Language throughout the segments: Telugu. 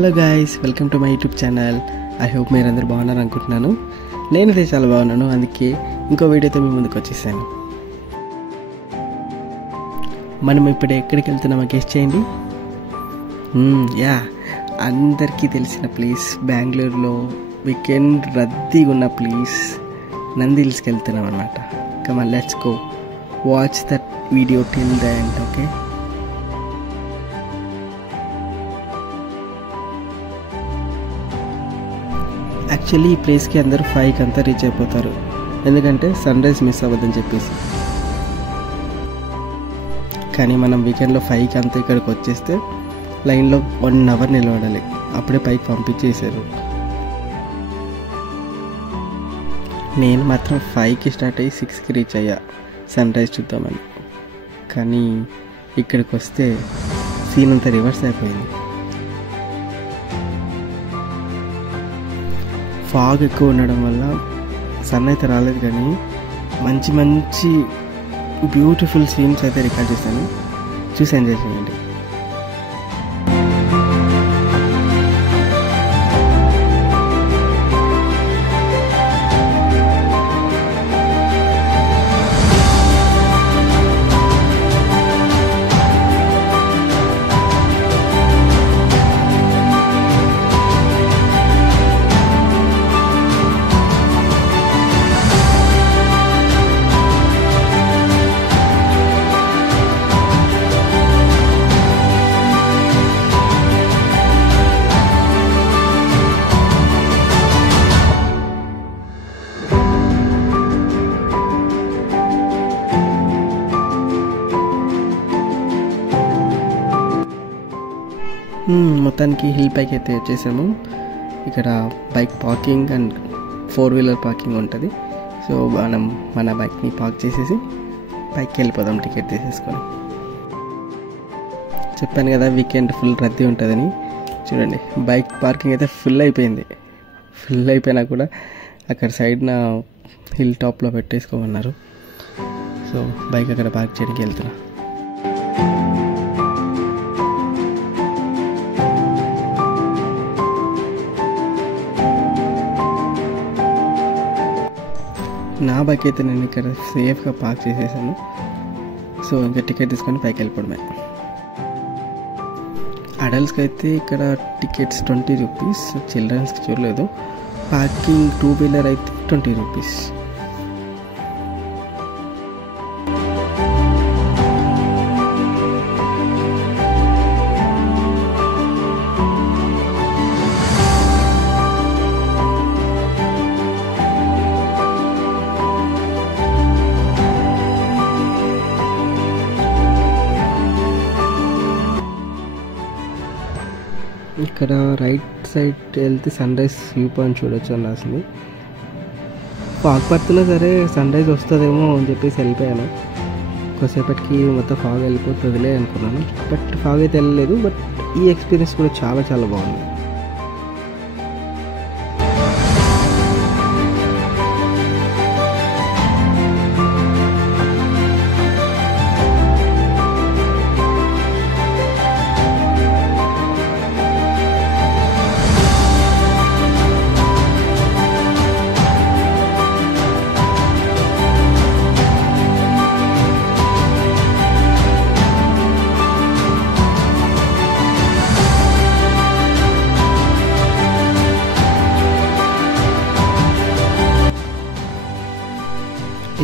Hello guys, welcome to my YouTube channel. I hope మీరందరూ బాగున్నారు అనుకుంటున్నాను. నేనైతే చాలా బాగున్నాను. అందుకే ఇంకో వీడియోతో మీ ముందుకు వచ్చేసాను. మనం ఇప్పుడు ఎక్కడికి వెళ్తున్నామో గెస్ చేయండి. యా, అందరికీ తెలిసిన ప్లేస్, బెంగళూరులో వీకెండ్ రద్దీగా ఉన్న ప్లేస్ నంది హిల్స్కి వెళ్తున్నాం అనమాట. Come on, let's go. Watch that video till the end, okay? Actually ఈ ప్లేస్కి అందరూ 5కి అంతా రీచ్ అయిపోతారు, ఎందుకంటే సన్ రైజ్ మిస్ అవ్వద్దని చెప్పేసి. కానీ మనం వీకెండ్లో 5కి అంతా ఇక్కడికి వచ్చేస్తే లైన్లో 1 అవర్ నిలబడాలి. అప్పుడే పైకి పంపించేశారు. నేను మాత్రం 5కి స్టార్ట్ అయ్యి 6కి రీచ్ అయ్యా సన్ రైజ్ చూద్దామని. కానీ ఇక్కడికి వస్తే సీన్ అంతా రివర్స్ అయిపోయింది. ఫాగ్ ఎక్కువ ఉండడం వల్ల సన్ అయితే రాలేదు, కానీ మంచి మంచి బ్యూటిఫుల్ సీన్స్ అయితే రికార్డ్ చేశాను. చూసి ఎంజాయ్ చేయండి. మొత్తానికి హిల్ పైకి అయితే వచ్చేసాము. ఇక్కడ బైక్ పార్కింగ్ అండ్ 4-వీలర్ పార్కింగ్ ఉంటుంది. సో మనం మన బైక్ని పార్క్ చేసేసి పైకి వెళ్ళిపోదాం టికెట్ తీసేసుకొని. చెప్పాను కదా వీకెండ్ ఫుల్ రద్దీ ఉంటుందని. చూడండి, బైక్ పార్కింగ్ అయితే ఫుల్ అయిపోయింది. ఫుల్ అయిపోయినా కూడా అక్కడ సైడ్న హిల్ టాప్లో పెట్టేసుకోమన్నారు. సో బైక్ అక్కడ పార్క్ చేయడానికి వెళ్తున్నా. నా బైక్ అయితే నేను ఇక్కడ సేఫ్గా పార్క్ చేసేసాను. సో ఇంకా టికెట్ తీసుకొని పైకి వెళ్ళిపోవడమే. అడల్ట్స్కి అయితే ఇక్కడ టికెట్స్ 20 రూపీస్, చిల్డ్రన్స్కి చూడలేదు. పార్కింగ్ 2-వీలర్ అయితే 20 రూపీస్. ఇక్కడ రైట్ సైడ్ వెళ్తే సన్ రైజ్ వ్యూ పాయింట్ చూడొచ్చు అని రాసింది. ఫాగ్ పడుతున్నా సరే సన్ రైజ్ వస్తుందేమో అని చెప్పేసి వెళ్ళిపోయాను. కొద్దిసేపటికి మొత్తం ఫాగ్ వెళ్ళిపోతుందిలే అనుకున్నాను, బట్ ఫాగ్ అయితే వెళ్ళలేదు. బట్ ఈ ఎక్స్పీరియన్స్ కూడా చాలా చాలా బాగుంది.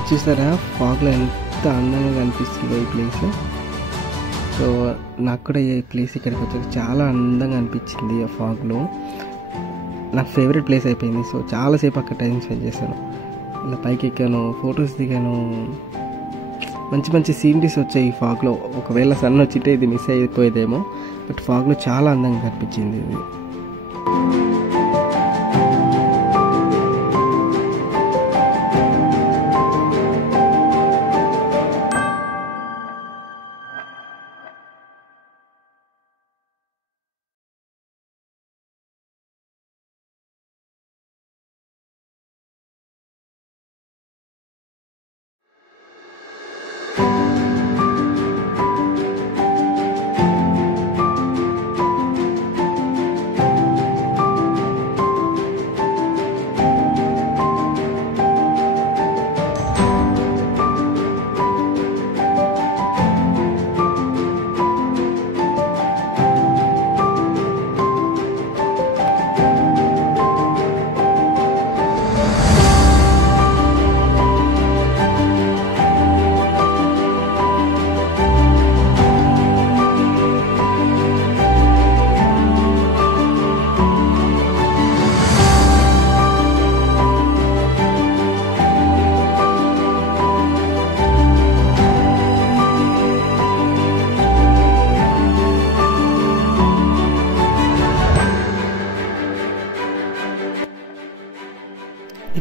చూసారా ఫాగ్లో ఎంత అందంగా కనిపిస్తుందో ఈ ప్లేస్. సో నాకు కూడా ఈ ప్లేస్ ఇక్కడికి వచ్చాక చాలా అందంగా అనిపించింది. ఆ ఫాగ్లో నాకు ఫేవరెట్ ప్లేస్ అయిపోయింది. సో చాలాసేపు అక్కడ టైం స్పెండ్ చేశాను. ఇలా పైకి ఎక్కాను, ఫొటోస్ దిగాను. మంచి మంచి సీనరీస్ వచ్చాయి ఈ ఫాగ్లో. ఒకవేళ సన్ వచ్చింటే ఇది మిస్ అయిపోయేదేమో, బట్ ఫాగ్లో చాలా అందంగా కనిపించింది ఇది.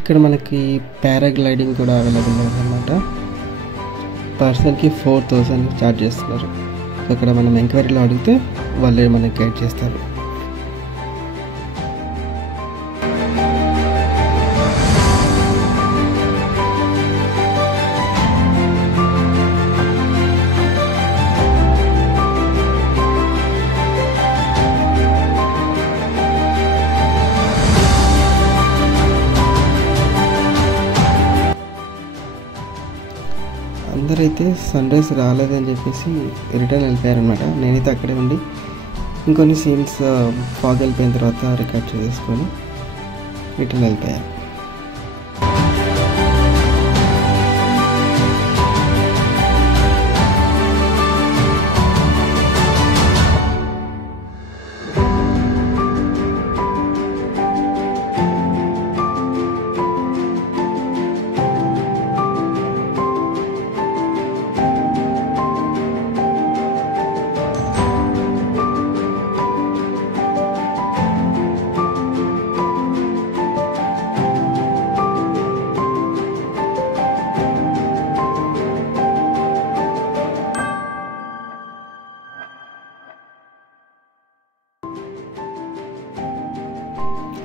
ఇక్కడ మనకి పారాగ్లైడింగ్ కూడా అవైలబుల్ ఉందన్నమాట. పర్సన్కి 4000 ఛార్జ్ చేస్తున్నారు. సో అక్కడ మనం ఎంక్వైరీలో అడిగితే వాళ్ళే మనకి గైడ్ చేస్తారు. అందరైతే సన్ రైజ్ రాలేదని చెప్పేసి రిటర్న్ వెళ్ళిపోయారనమాట. నేనైతే అక్కడే ఉండి ఇంకొన్ని సీన్స్ ఫాగ్ వెళ్ళిపోయిన తర్వాత రికార్డ్ చేసుకొని రిటర్న్ వెళ్ళిపోయాను.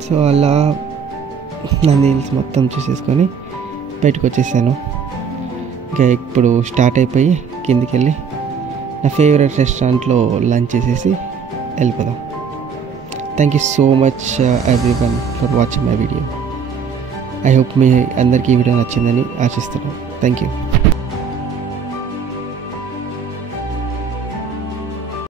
సో అలా నంది హిల్స్ మొత్తం చూసేసుకొని బయటకు వచ్చేసాను. ఇంకా ఇప్పుడు స్టార్ట్ అయిపోయి కిందికి వెళ్ళి నా ఫేవరెట్ రెస్టారెంట్లో లంచ్ చేసేసి వెళ్ళిపోదాం. Thank you so much everyone for watching my video. I hope మీ అందరికీ ఈ వీడియో నచ్చిందని ఆశిస్తున్నాను. Thank you.